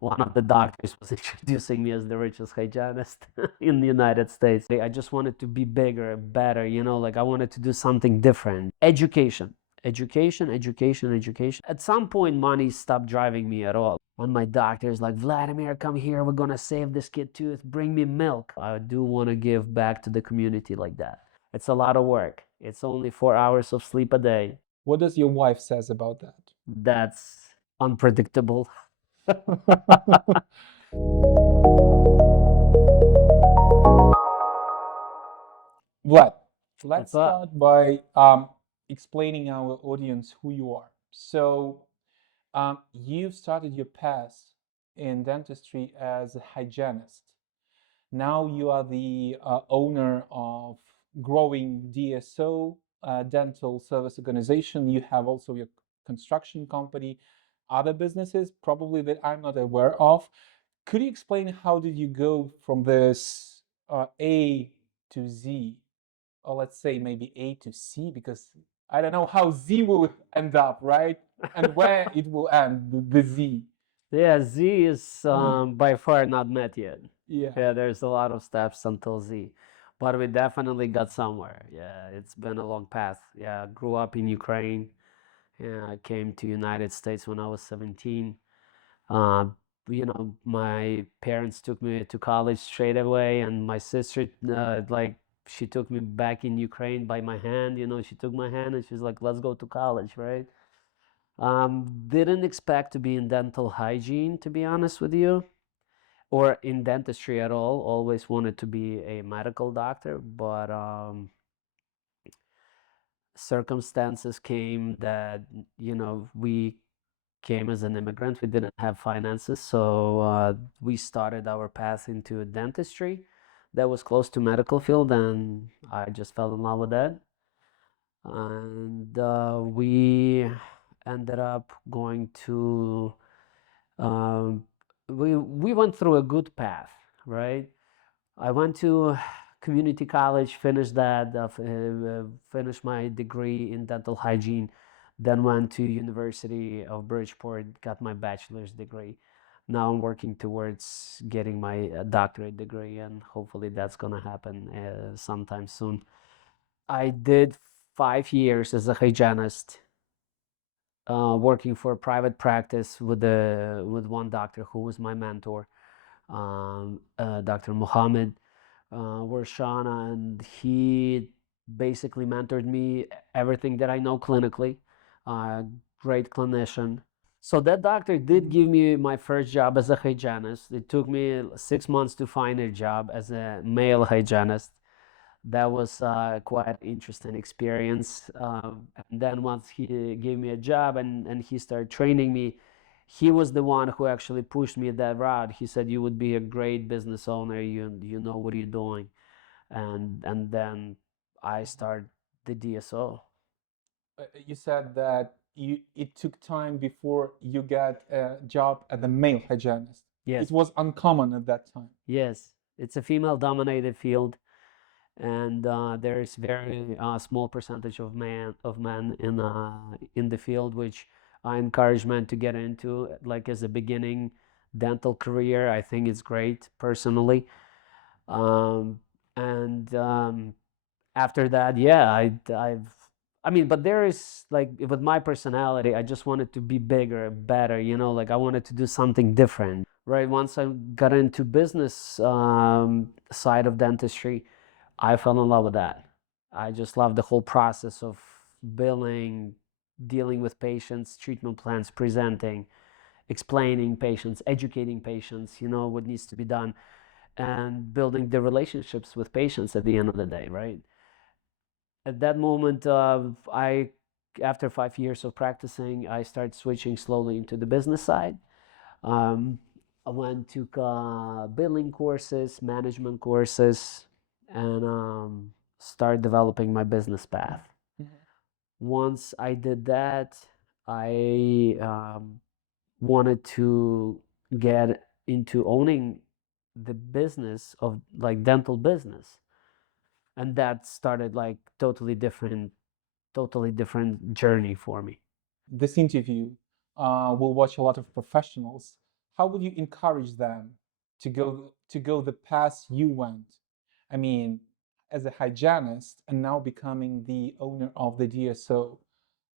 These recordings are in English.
One of the doctors was introducing me as the richest hygienist in the United States. I just wanted to be bigger, better, like I wanted to do something different. Education, education, education, education. At some point, money stopped driving me at all. When my doctor is like, Vladimir, come here, we're gonna save this kid tooth, bring me milk. I do want to give back to the community like that. It's a lot of work. It's only 4 hours of sleep a day. What does your wife says about that? That's unpredictable. Vlad, let's What's up? start by explaining our audience who you are. So, you've started your path in dentistry as a hygienist. Now you are the owner of growing DSO, dental service organization. You have also your construction company, other businesses probably that I'm not aware of. Could you explain how did you go from this A to Z, or let's say maybe A to C, because I don't know how Z will end up, right? And where it will end, the Z. Yeah, Z is by far not met yet. Yeah. Yeah, there's a lot of steps until Z, but we definitely got somewhere. Yeah, it's been a long path. Yeah, grew up in Ukraine. Yeah, I came to United States when I was 17. Uh, my parents took me to college straight away, and my sister, she took me back in Ukraine by my hand. She took my hand and she's like, "Let's go to college," right? Didn't expect to be in dental hygiene, to be honest with you, or in dentistry at all. Always wanted to be a medical doctor, but circumstances came that, we came as an immigrant. We didn't have finances, so we started our path into dentistry. That was close to medical field, and I just fell in love with that. And we ended up going to um, we went through a good path, right? I went to community college, finished that, finished my degree in dental hygiene, then went to University of Bridgeport, got my bachelor's degree. Now I'm working towards getting my doctorate degree, and hopefully that's gonna happen sometime soon. I did 5 years as a hygienist, working for a private practice with one doctor who was my mentor, Dr. Mohammed Warshana, and he basically mentored me everything that I know clinically. Uh, Great clinician. So that doctor did give me my first job as a hygienist. It took me 6 months to find a job as a male hygienist. That was quite an interesting experience. And then once he gave me a job and he started training me, he was the one who actually pushed me that route. He said, "You would be a great business owner. You know what you're doing," and then I started the DSO. You said that it took time before you got a job as a male hygienist. It Yes, was uncommon at that time. yes, it's a female-dominated field, and there is very small percentage of men in the field, which I encourage men to get into, like as a beginning dental career. I think it's great personally. Um, and After that, yeah, I mean, but there is like with my personality, I just wanted to be bigger, better, like I wanted to do something different, right? Once I got into business side of dentistry, I fell in love with that. I just love the whole process of billing, dealing with patients, treatment plans, presenting, explaining patients, educating patients, what needs to be done, and building the relationships with patients at the end of the day, right? At that moment, after 5 years of practicing, I started switching slowly into the business side. Um, I went to billing courses, management courses, and started developing my business path. Mhm. Once I did that, I wanted to get into owning the business of like dental business, and that started like totally different journey for me. This interview will watch a lot of professionals. how would you encourage them to go the path you went? I mean, as a hygienist and now becoming the owner of the DSO.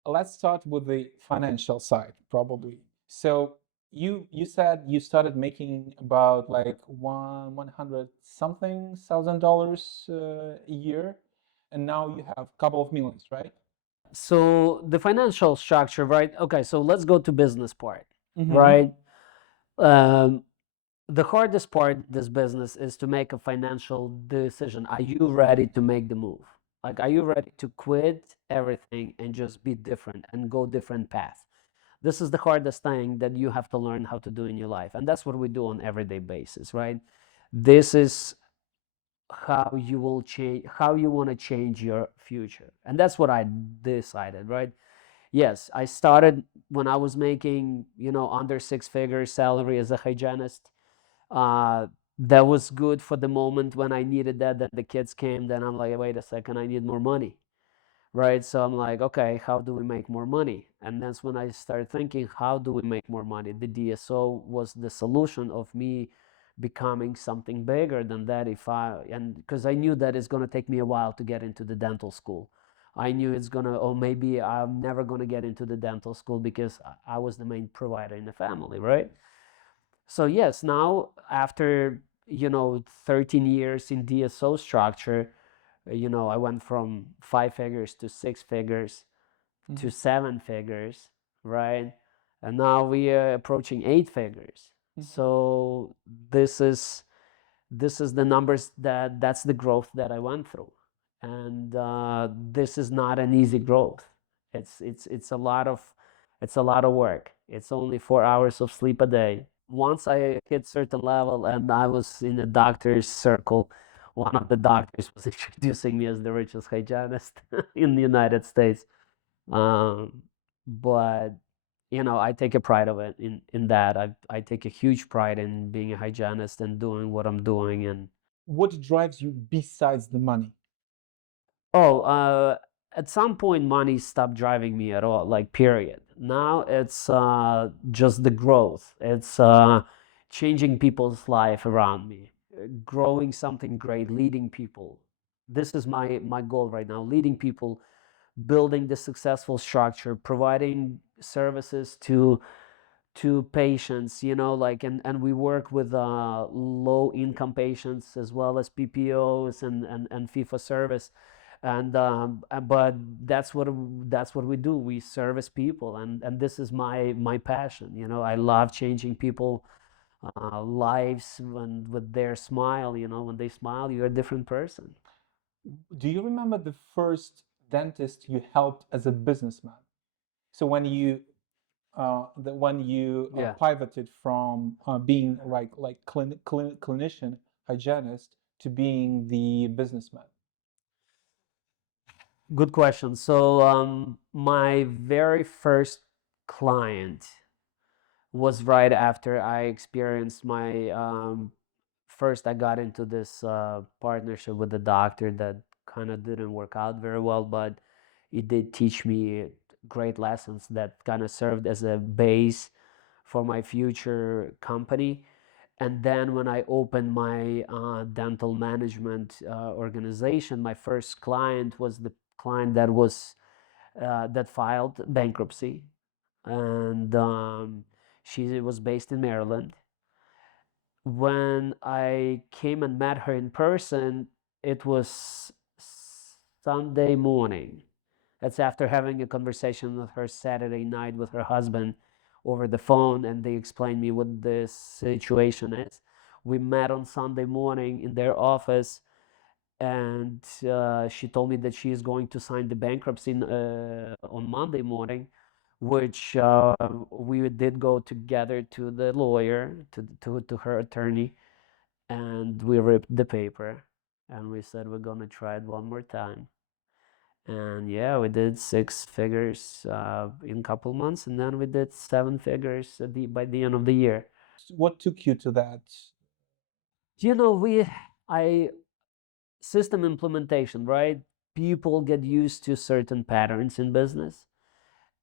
Let's start with the financial side, probably. So you said you started making about like 100 something thousand dollars a year, and now you have a couple of millions, right? So the financial structure, right? Okay, so let's go to business part, Mm-hmm. right? Um, the hardest part of this business is to make a financial decision. Are you ready to make the move? Like, are you ready to quit everything and just be different and go different path? This is the hardest thing that you have to learn how to do in your life, and that's what we do on everyday basis, right? This is how you will change, how you want to change your future, and that's what I decided, right? Yes, I started when I was making, under six figures salary as a hygienist. uh, that was good for the moment when I needed that. Then the kids came. Then I'm like, wait a second, I need more money, right? So I'm like, okay, how do we make more money? And that's when I started thinking, how do we make more money? The DSO was the solution of me becoming something bigger than that. And because I knew that it's going to take me a while to get into the dental school. I knew it's going to, or maybe I'm never going to get into the dental school because I was the main provider in the family, right? So yes, now after 13 years in DSO structure, I went from five figures to six figures to Mm-hmm. seven figures, right? And now we are approaching eight figures. Mm-hmm. So this is the numbers, that's the growth that I went through, and this is not an easy growth. It's a lot of work. It's only 4 hours of sleep a day. Once I hit certain level and I was in a doctor's circle, one of the doctors was introducing me as the richest hygienist in the United States. Um, but I take a pride of it in that. I take a huge pride in being a hygienist and doing what I'm doing. And What drives you besides the money? oh, at some point, money stopped driving me at all. Like, period. Now it's just the growth. It's changing people's life around me, growing something great, leading people. This is my goal right now: leading people, building the successful structure, providing services to patients, like, and we work with low income patients as well as PPOs and fee for service. And but that's what we do. We service people, and this is my passion. I love changing people lives with their smile. When they smile, you're a different person. Do you remember the first dentist you helped as a businessman? So when you Yeah. pivoted from being like clinician hygienist to being the businessman. Good question. So my very first client was right after I experienced my first. I got into this partnership with a doctor that kind of didn't work out very well, but it did teach me great lessons that kind of served as a base for my future company. And then when I opened my dental management organization, my first client was the client that filed bankruptcy, and she was based in Maryland. When I came and met her in person, it was Sunday morning. That's after having a conversation with her Saturday night with her husband over the phone, and they explained me what the situation is. We met on Sunday morning in their office, and she told me that she is going to sign the bankruptcy on Monday morning, which we did go together to the lawyer, to her attorney, and we ripped the paper, and we said we're gonna try it one more time. And yeah, we did six figures in a couple months, and then we did seven figures by the end of the year. What took you to that? I system implementation, right? People get used to certain patterns in business,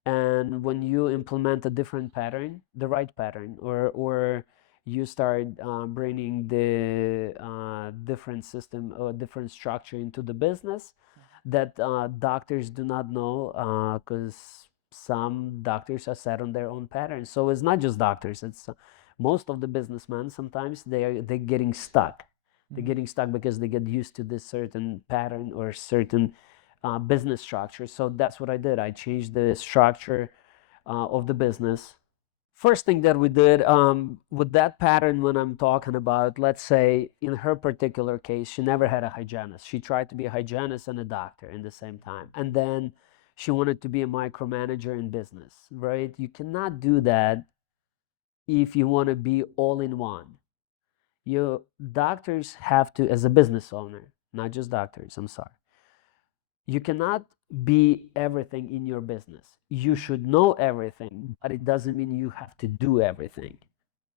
And when you implement a different pattern, the right pattern, or you start bringing the different system or different structure into the business that doctors do not know, because some doctors are set on their own patterns. So it's not just doctors, it's most of the businessmen. Sometimes they're getting stuck. They're getting stuck because they get used to this certain pattern or certain business structure. So that's what I did. I changed the structure of the business. First thing that we did with that pattern, when I'm talking about, let's say in her particular case, she never had a hygienist. She tried to be a hygienist and a doctor in the same time. And then she wanted to be a micromanager in business, right? You cannot do that if you want to be all in one. You doctors have to, as a business owner, not just doctors, I'm sorry, you cannot be everything in your business. You should know everything, but it doesn't mean you have to do everything,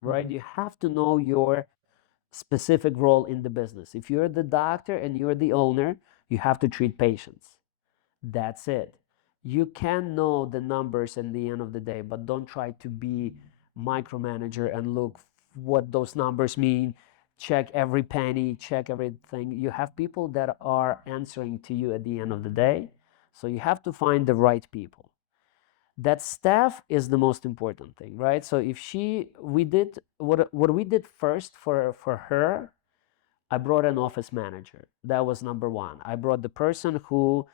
right? You have to know your specific role in the business. If you're the doctor and you're the owner, you have to treat patients. That's it. You can know the numbers at the end of the day, but don't try to be micromanager and look what those numbers mean. Check every penny, check everything. You have people that are answering to you at the end of the day. So you have to find the right people. That staff is the most important thing, right? So if we did what we did first for her, I brought an office manager. That was number one. I brought the person who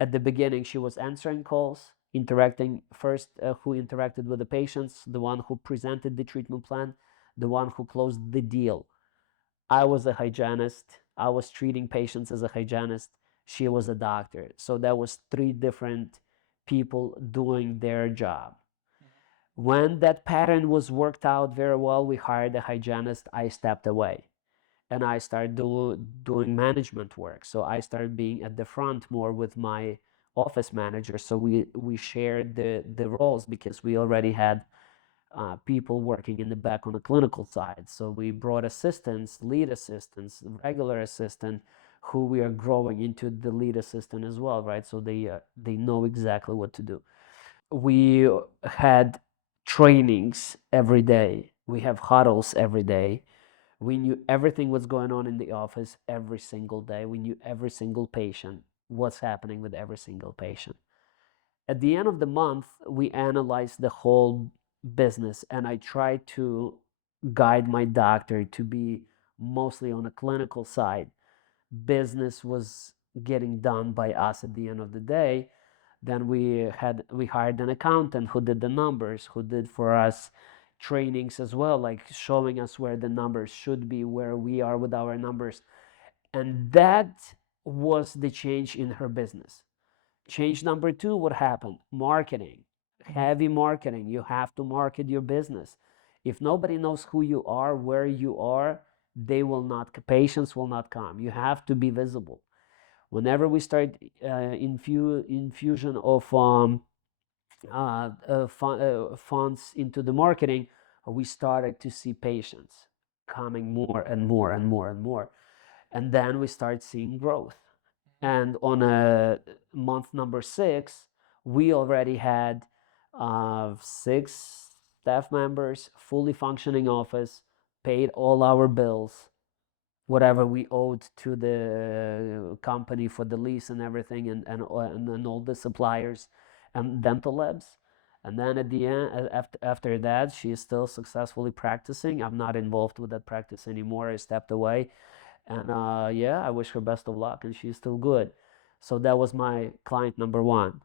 at the beginning she was answering calls, interacting first, who interacted with the patients, the one who presented the treatment plan, the one who closed the deal. I was a hygienist. I was treating patients as a hygienist. She was a doctor. So that was three different people doing their job. When that pattern was worked out very well, we hired a hygienist. I stepped away and I started doing management work. So I started being at the front more with my office manager. So we shared the roles because we already had people working in the back on the clinical side. So we brought assistants, lead assistants, regular assistant, who we are growing into the lead assistant as well, right? So they know exactly what to do. We had trainings every day. We have huddles every day. We knew everything was going on in the office every single day. We knew every single patient, what's happening with every single patient. At the end of the month, we analyzed the whole business, and I tried to guide my doctor to be mostly on a clinical side. Business was getting done by us at the end of the day. Then we hired an accountant who did the numbers, who did for us trainings as well, like showing us where the numbers should be, where we are with our numbers. And that was the change in her business. Change number two, what happened? Marketing. Heavy marketing. You have to market your business. If nobody knows who you are, where you are, they will not, patients will not come. You have to be visible. Whenever we start infusion of funds into the marketing, we started to see patients coming more and more and more and more. And then we start seeing growth. And on a month number 6, we already had 6 staff members, fully functioning office, paid all our bills, whatever we owed to the company for the lease and everything, and all the suppliers and dental labs. And then at the end, after that, she is still successfully practicing. I'm not involved with that practice anymore. I stepped away. And yeah, I wish her best of luck, and she's still good. So that was my client number one.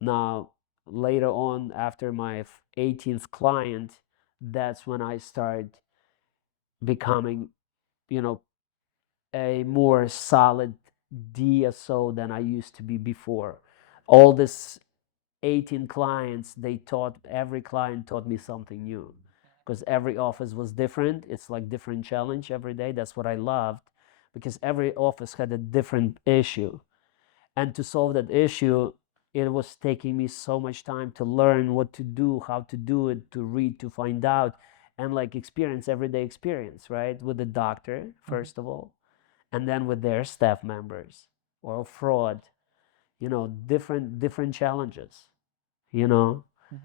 Now, later on, after my 18th client, that's when I started becoming, you know, a more solid DSO than I used to be before. All this 18 clients, every client taught me something new, because every office was different. It's like different challenge every day. That's what I loved, because every office had a different issue. And to solve that issue, it was taking me so much time to learn what to do, how to do it, to read, to find out, and like experience everyday experience, right? With the doctor, first of all, and then with their staff members, or fraud, different challenges. you know. Mhm.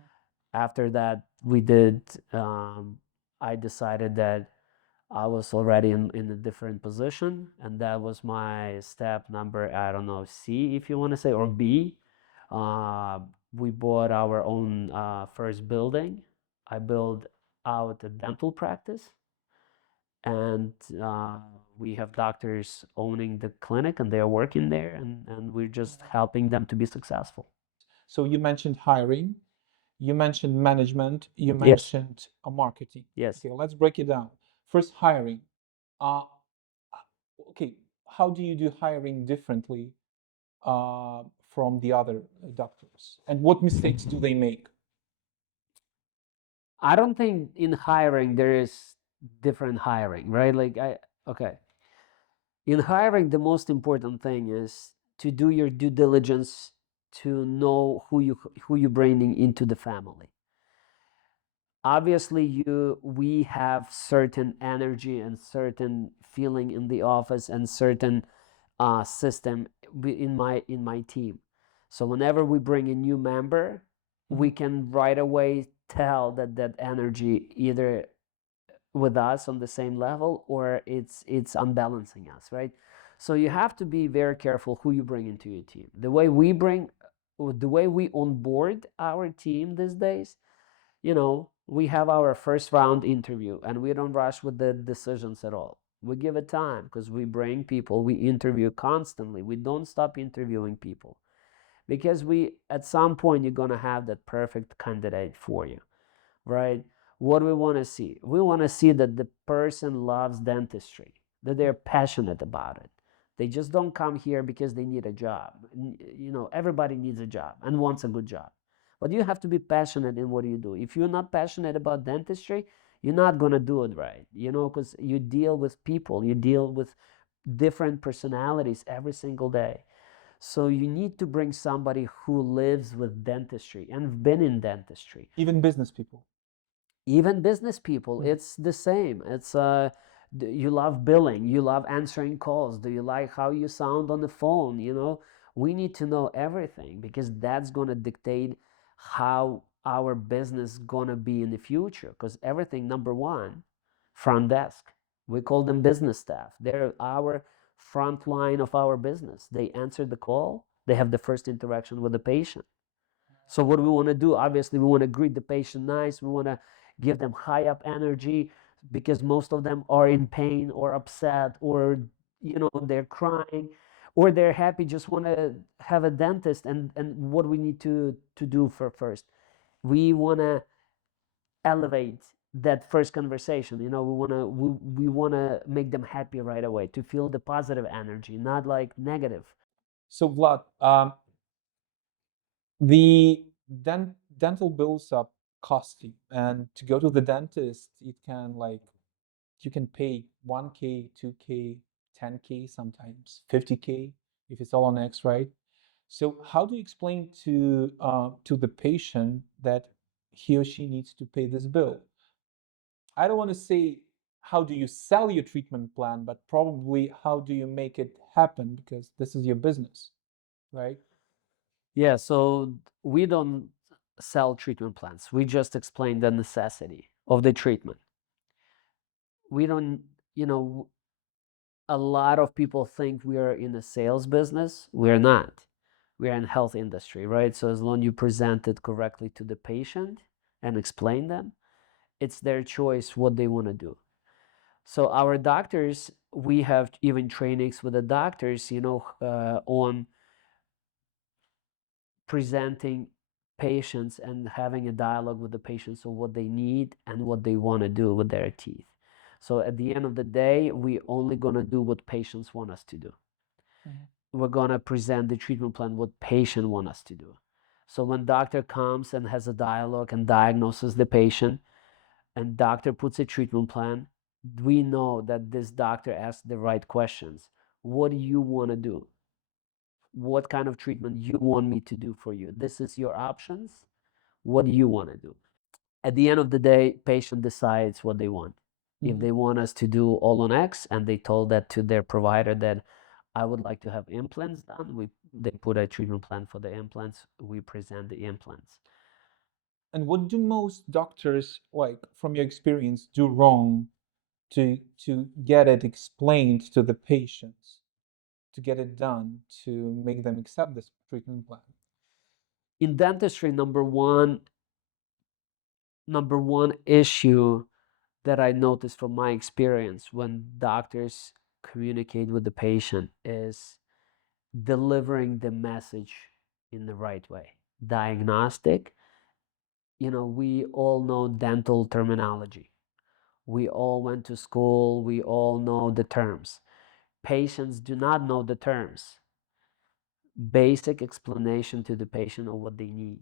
After that, we did, I decided that I was already in a different position, and that was my step number, I don't know, C, if you want to say, or B. Uh, we bought our own first building. I built out a dental practice, and we have doctors owning the clinic, and they are working there, and we're just helping them to be successful. So you mentioned hiring, you mentioned management, you Yes, mentioned marketing. yes. Okay, let's break it down. First, hiring. Uh, okay, how do you do hiring differently from the other doctors? And what mistakes do they make? I don't think in hiring there is different hiring, right? Okay. In hiring, the most important thing is to do your due diligence to know who you bringing into the family. Obviously, we have certain energy and certain feeling in the office and certain system in my team. So whenever we bring a new member, we Mhm. can right away tell that energy either with us on the same level or it's unbalancing us, right? So you have to be very careful who you bring into your team. The way we onboard our team these days, we have our first round interview and we don't rush with the decisions at all. We give it time because we bring people, we interview constantly. We don't stop interviewing people because we at some point you're going to have that perfect candidate for you, right? What do we want to see? We want to see that the person loves dentistry, that they're passionate about it. They just don't come here because they need a job. Everybody needs a job and wants a good job. But you have to be passionate in what you do. If you're not passionate about dentistry, you're not going to do it right, because you deal with people, you deal with different personalities every single day. So you need to bring somebody who lives with dentistry and been in dentistry. Even business people. Even business people, Mhm. it's the same. You love billing, you love answering calls, do you like how you sound on the phone? We need to know everything because that's going to dictate how our business going to be in the future, because everything, number one, front desk, we call them business staff. They're our front line of our business. They answer the call, they have the first interaction with the patient. So what do we want to do? Obviously, we want to greet the patient nice. We want to give them high up energy because most of them are in pain or upset or they're crying or they're happy, just want to have a dentist. And what we need to do for first, we want to elevate that first conversation. We want to make them happy right away, to feel the positive energy, not like negative. So Vlad, the dental bills are costly, and to go to the dentist, it can like you can pay 1K, 2K, 10K, sometimes 50K if it's all on X, right? So how do you explain to the patient that he or she needs to pay this bill? I don't want to say how do you sell your treatment plan, but probably how do you make it happen because this is your business, right? Yeah, so we don't sell treatment plans. We just explain the necessity of the treatment. We don't, you know, a lot of people think we are in a sales business. We're not. We're in health industry, right? So as long as you present it correctly to the patient and explain them, it's their choice what they want to do. So our doctors, we have even trainings with the doctors, on presenting patients and having a dialogue with the patients of what they need and what they want to do with their teeth. So at the end of the day, we only going to do what patients want us to do. Mhm. We're going to present the treatment plan what patient want us to do. So when doctor comes and has a dialogue and diagnoses the patient, and doctor puts a treatment plan, we know that this doctor asked the right questions. What do you want to do? What kind of treatment you want me to do for you? This is your options. What do you want to do? At the end of the day, patient decides what they want. If Mhm. they want us to do all on X and they told that to their provider that I would like to have implants done, they put a treatment plan for the implants. We present the implants. And what do most doctors, like from your experience, do wrong to get it explained to the patients, to get it done, to make them accept this treatment plan? In dentistry, number one issue that I noticed from my experience when doctors communicate with the patient is delivering the message in the right way. Diagnostic, we all know dental terminology. We all went to school, we all know the terms. Patients do not know the terms. Basic explanation to the patient of what they need.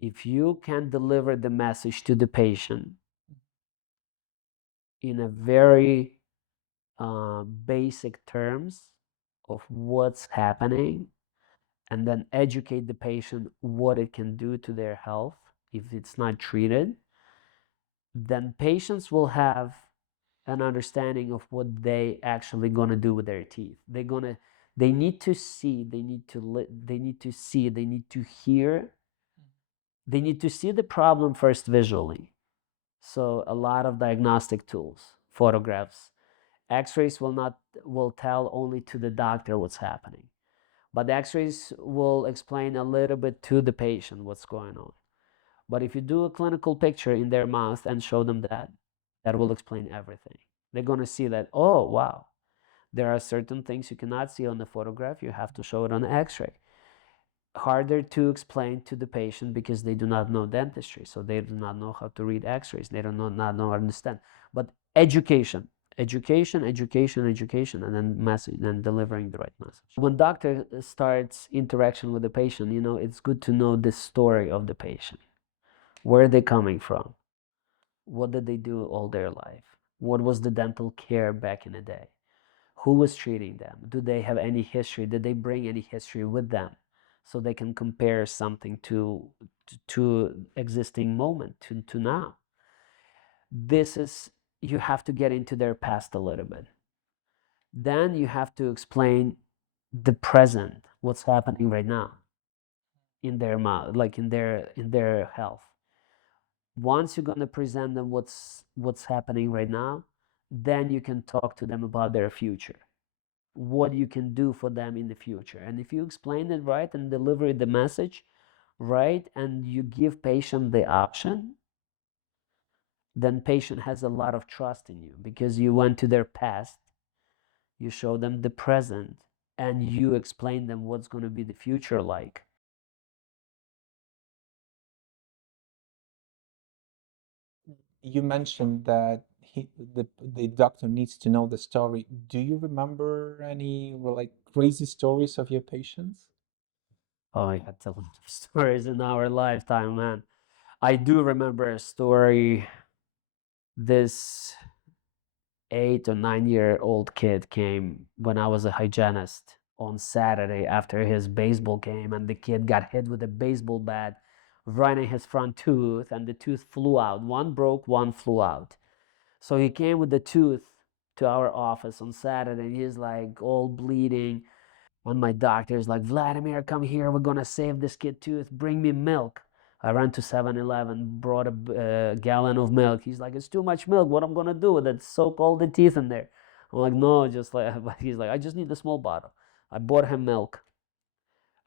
If you can deliver the message to the patient in a very basic terms of what's happening, and then educate the patient what it can do to their health if it's not treated, then patients will have an understanding of what they actually going to do with their teeth. They need to see, they need to they need to see, they need to hear, they need to see the problem first visually. So a lot of diagnostic tools, photographs, x-rays will tell only to the doctor what's happening, but the x-rays will explain a little bit to the patient what's going on. But if you do a clinical picture in their mouth and show them that will explain everything. They're going to see that, oh, wow, there are certain things you cannot see on the photograph. You have to show it on the x-ray. Harder to explain to the patient because they do not know dentistry. So they do not know how to read x-rays. They don't know, not know, understand. But education, education, education, education, and then message, then delivering the right message. When doctor starts interaction with the patient, it's good to know the story of the patient. Where are they coming from? What did they do all their life? What was the dental care back in the day? Who was treating them? Do they have any history? Did they bring any history with them? So they can compare something to existing moment to now. This is, you have to get into their past a little bit. Then you have to explain the present, what's happening right now in their mouth, like in their health. Once you're going to present them what's happening right now, then you can talk to them about their future, what you can do for them in the future. And if you explain it right and deliver the message right, and you give patient the option, then patient has a lot of trust in you because you went to their past, you show them the present, and you explain them what's going to be the future like. You mentioned that the doctor needs to know the story. Do you remember any like crazy stories of your patients? Oh, I had a lot of stories in our lifetime, man. I do remember a story. This 8 or 9 year old kid came when I was a hygienist on Saturday after his baseball game, and the kid got hit with a baseball bat right in his front tooth, and the tooth flew out. One broke, one flew out. So he came with the tooth to our office on Saturday, and he's like all bleeding. And my doctor is like, Vladimir, come here. We're going to save this kid tooth. Bring me milk. I ran to 7-Eleven, brought a gallon of milk. He's like, it's too much milk. What I'm going to do with it? Soak all the teeth in there. I'm like, no, just like, he's like, I just need a small bottle. I bought him milk.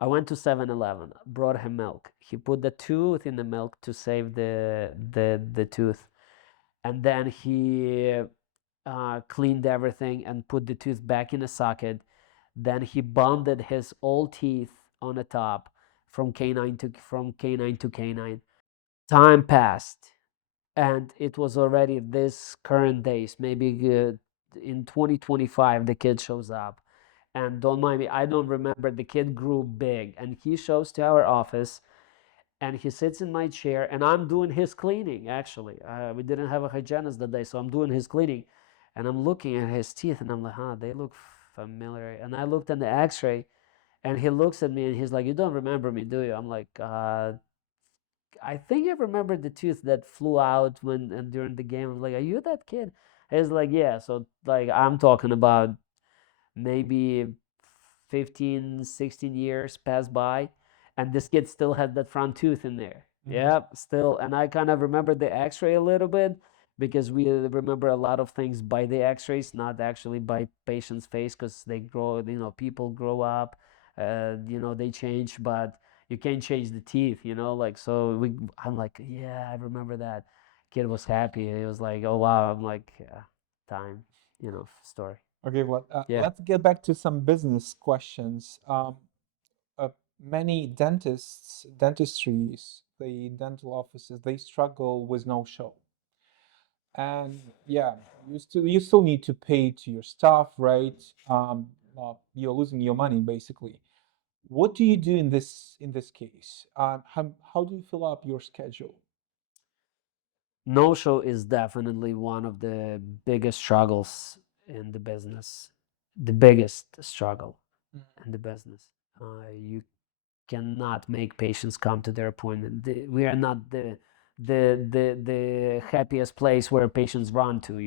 I went to 7-Eleven, brought him milk. He put the tooth in the milk to save the tooth. And then he cleaned everything and put the tooth back in the socket. Then he bonded his old teeth on the top from canine to canine. Time passed, and it was already this current days. Maybe in 2025, the kid shows up, and don't mind me, I don't remember. The kid grew big, and he shows to our office, and he sits in my chair, and I'm doing his cleaning. Actually, we didn't have a hygienist that day, so I'm doing his cleaning, and I'm looking at his teeth, and I'm like, huh, they look familiar. And I looked at the X-ray, and he looks at me, and he's like, you don't remember me, do you? I'm like, I think I remember the tooth that flew out when and during the game. I'm like, are you that kid? He's like, yeah. So like, I'm talking about maybe 15, 16 years passed by, and this kid still had that front tooth in there. Mhm. Yeah, still, and I kind of remember the X-ray a little bit because we remember a lot of things by the X-rays, not actually by patient's face, because they grow, people grow up, they change, but you can't change the teeth, like so. I'm like, yeah, I remember that. Kid was happy. He was like, oh wow. I'm like, yeah, time, story. Okay, well, Yeah. let's get back to some business questions. Uh, Many dentistries, the dental offices, they struggle with no show. And yeah, you still need to pay to your staff, right? You're losing your money basically. What do you do in this case? How do you fill up your schedule? No show is definitely one of the biggest struggles in the business. The biggest struggle in the business. You cannot make patients come to their appointment. We are not the happiest place where patients run to,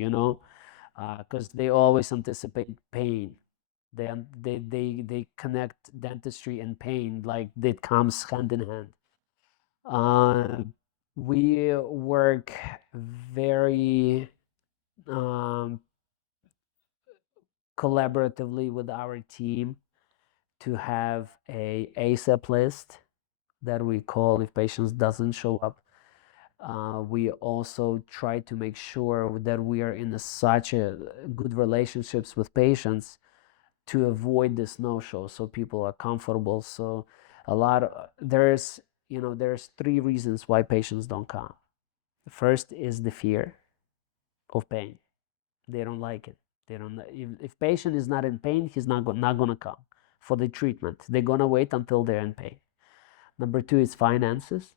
because they always anticipate pain. They connect dentistry and pain like it comes hand in hand. Uh, we work very um, collaboratively with our team to have a ASAP list that we call if patients doesn't show up. We also try to make sure that we are in such a good relationships with patients to avoid this no-show, so people are comfortable. So there's three reasons why patients don't come. The first is the fear of pain. They don't like it. They don't. If patient is not in pain, he's not gonna come for the treatment. They're gonna wait until they're in pain. Number two is finances,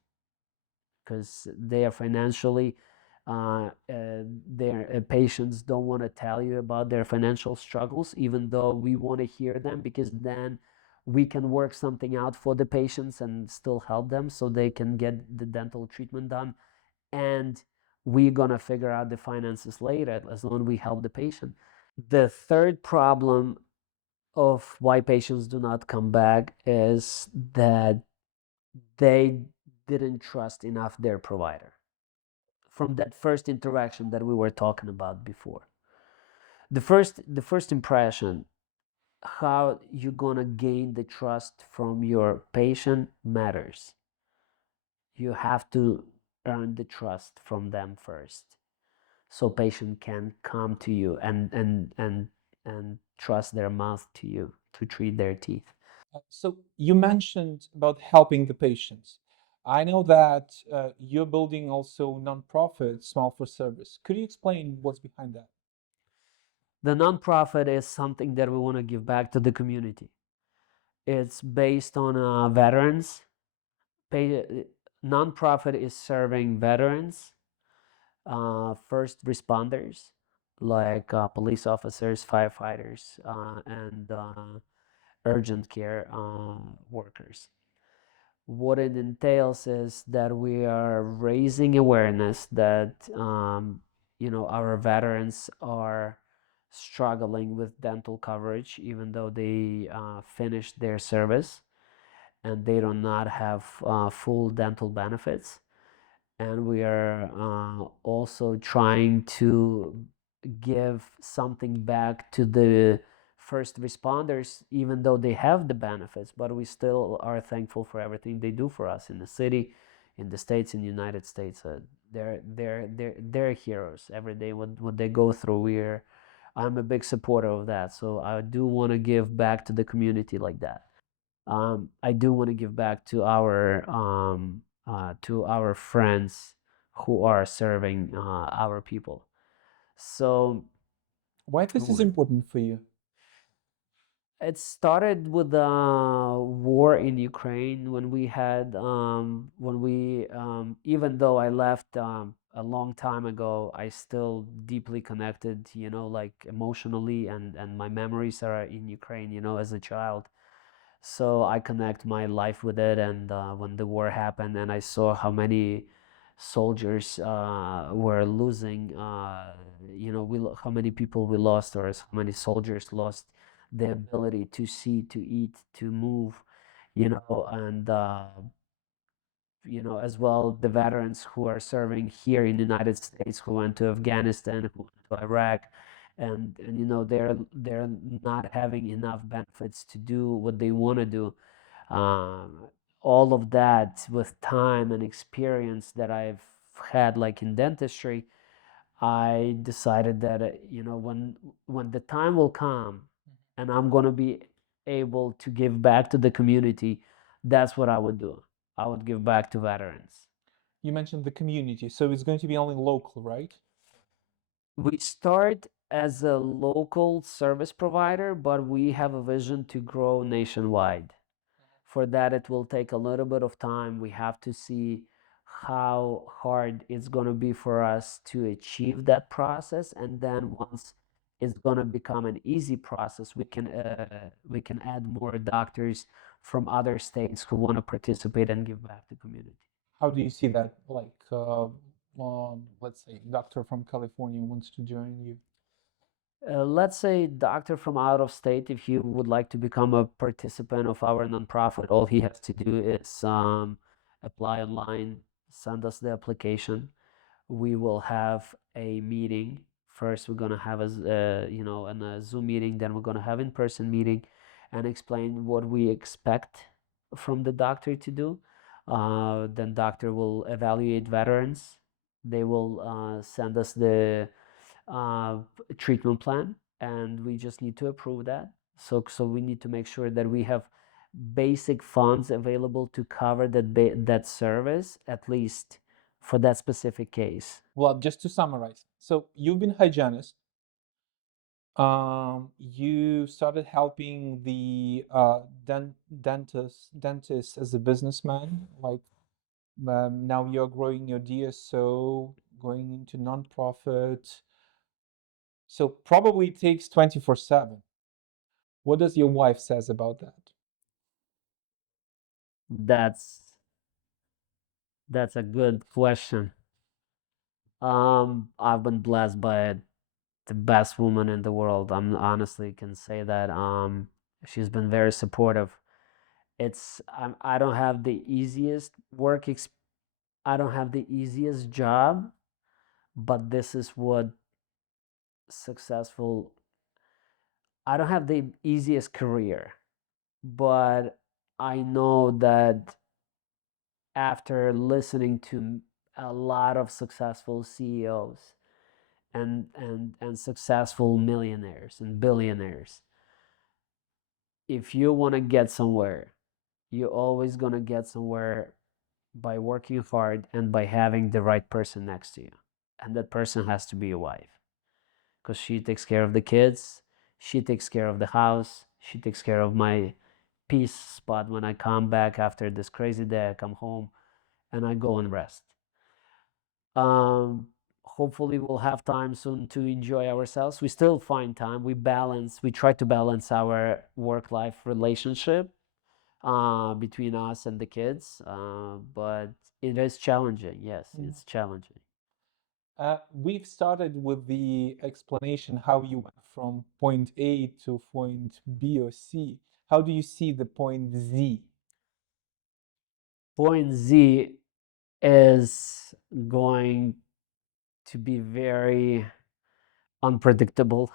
because they are financially their patients don't want to tell you about their financial struggles, even though we want to hear them, because then we can work something out for the patients and still help them so they can get the dental treatment done, and we're gonna figure out the finances later as long as we help the patient. The third problem of why patients do not come back is that they didn't trust enough their provider from that first interaction that we were talking about before. The first impression, how you gonna gain the trust from your patient matters. You have to earn the trust from them first, so patient can come to you and trust their mouth to you to treat their teeth. So you mentioned about helping the patients. I know that you're building also nonprofit, small for service. Could you explain what's behind that? The nonprofit is something that we want to give back to the community. It's based on veterans. Nonprofit is serving veterans, first responders, like police officers, firefighters, and urgent care workers. What it entails is that we are raising awareness that our veterans are struggling with dental coverage, even though they finished their service and they do not have full dental benefits. And we are also trying to give something back to the first responders, even though they have the benefits, but we still are thankful for everything they do for us in the city, in the states, in the United States. They're heroes every day. What they go through, I'm a big supporter of that, so I do want to give back to the community like that. I do want to give back to our friends who are serving our people. So Why this is important for you? it started with the war in Ukraine when we had when we even though I left a long time ago, I still deeply connected, like emotionally, and my memories are in Ukraine, as a child. So I connect my life with it. And when the war happened and I saw how many soldiers were losing, how many people we lost, or how many soldiers lost the ability to see, to eat, to move, and as well the veterans who are serving here in the United States, who went to Afghanistan, who went to Iraq, and they're not having enough benefits to do what they want to do. Um, all of that with time and experience that I've had, like in dentistry, I decided that when the time will come and I'm gonna be able to give back to the community, that's what I would do. I would give back to veterans. You mentioned the community, so it's going to be only local, right? We start as a local service provider, but we have a vision to grow nationwide. For that, it will take a little bit of time. We have to see how hard it's going to be for us to achieve that process, and then once it's going to become an easy process, we can add more doctors from other states who want to participate and give back to community. How do you see that? Like, let's say, doctor from California wants to join you. Let's say doctor from out of state, if he would like to become a participant of our nonprofit, all he has to do is apply online, send us the application. We will have a meeting. First, we're gonna have a Zoom meeting. Then we're gonna have in-person meeting, and explain what we expect from the doctor to do. Then doctor will evaluate veterans. They will send us the uh, treatment plan, and we just need to approve that. So we need to make sure that we have basic funds available to cover that service, at least for that specific case. Well, just to summarize, so you've been hygienist. You started helping the dentist as a businessman. Like, now you're growing your DSO, going into nonprofit. So probably it takes 24/7. What does your wife says about that? That's a good question. I've been blessed by the best woman in the world. I'm honestly can say that. She's been very supportive. I don't have the easiest I don't have the easiest job, but this is what successful. I don't have the easiest career, but I know that after listening to a lot of successful CEOs and successful millionaires and billionaires, if you want to get somewhere, you're always going to get somewhere by working hard and by having the right person next to you. And that person has to be your wife, because she takes care of the kids, she takes care of the house, she takes care of my peace spot. When I come back after this crazy day, I come home and I go and rest. Um, Hopefully, we'll have time soon to enjoy ourselves. We still find time. We try to balance our work life relationship between us and the kids. But it is challenging. Yes, Mm. it's challenging. We've started with the explanation how you went from point A to point B or C. How do you see the point Z? Point Z is going to be very unpredictable.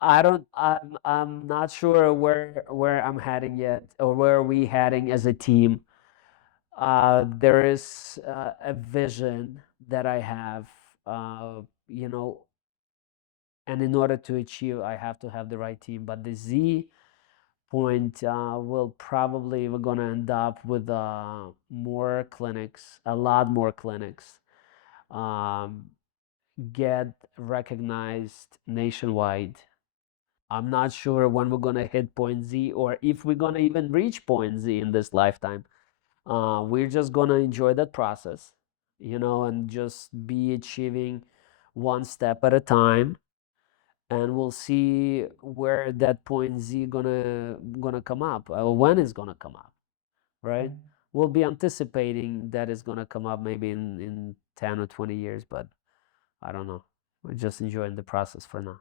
I'm not sure where I'm heading yet, or where are we heading as a team. There is a vision that I have, uh, you know, and in order to achieve, I have to have the right team. But the Z point will probably we're gonna end up with more clinics, a lot more clinics, um, get recognized nationwide. I'm not sure when we're gonna hit point Z, or if we're gonna even reach point Z in this lifetime. We're just gonna enjoy that process, and just be achieving one step at a time, and we'll see where that point Z gonna come up, when it's gonna come up, right? We'll be anticipating that it's gonna come up maybe in 10 or 20 years, but I don't know. We're just enjoying the process for now.